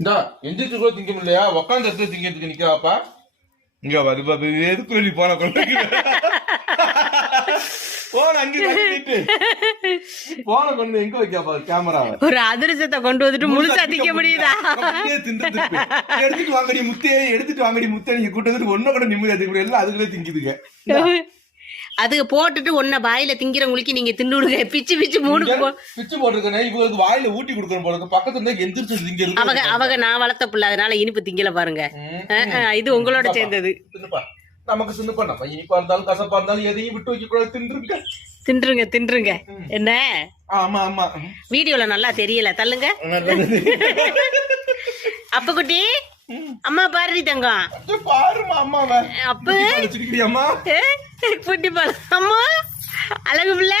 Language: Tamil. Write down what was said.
இந்தா எந்திரிச்சு கூட திங்க முடியலையா? உக்காந்து எடுத்து திங்கிறதுக்கு நிக்கிறாப்பா இங்க வா இது பாரு, இது எதுக்கு நீ போன கொண்டு போன அங்கே தட்டிட்டு போன கொண்டு எங்க வைக்காப்பா கேமராவை? ஒரு அதிர்ஷ்டத்தை கொண்டு வந்துட்டு முழுசா திக்க முடியுதா. எடுத்துட்டு வாங்கடி முத்தையே எடுத்துட்டு வாங்கடி முத்தைய நீங்க கூட்டு வந்துட்டு ஒண்ணு கூட நிம்மதி அதிக எல்லாம் அதுக்குள்ளே திங்குதுங்க. அதுக்கு போட்டுட்டு ஒன்ன பாயில திங்கிறவங்களுக்கு நீங்க தின்னு விடுங்க பிச்சு பிச்சு போ பிச்சு போட்டிருக்கேன் இவங்களுக்கு வாயில ஊட்டி கொடுக்கணும் போல. பக்கத்துல இருந்தா எந்திரிச்சு திங்கிறது அவங்க அவங்க நான் வளர்த்த பிள்ளை அதனால இனிப்பு திங்கல பாருங்க. இது உங்களோட சேர்ந்தது. நமக்கு தின்னுப்பா. நம்ம இனிப்பா இருந்தாலும் கசப்பா இருந்தாலும் எதையும் விட்டு வைக்க கூடாது. தின்றுங்க. தின்றுங்க தின்றுங்க. என்ன? ஆமா ஆமா. வீடியோல நல்லா தெரியல. தள்ளுங்க. அப்ப குட்டி அம்மா பாருடி தங்கம். பாரும்மா அம்மாவை. அப்ப? குட்டி பாரு அம்மா அழகு பிள்ளை.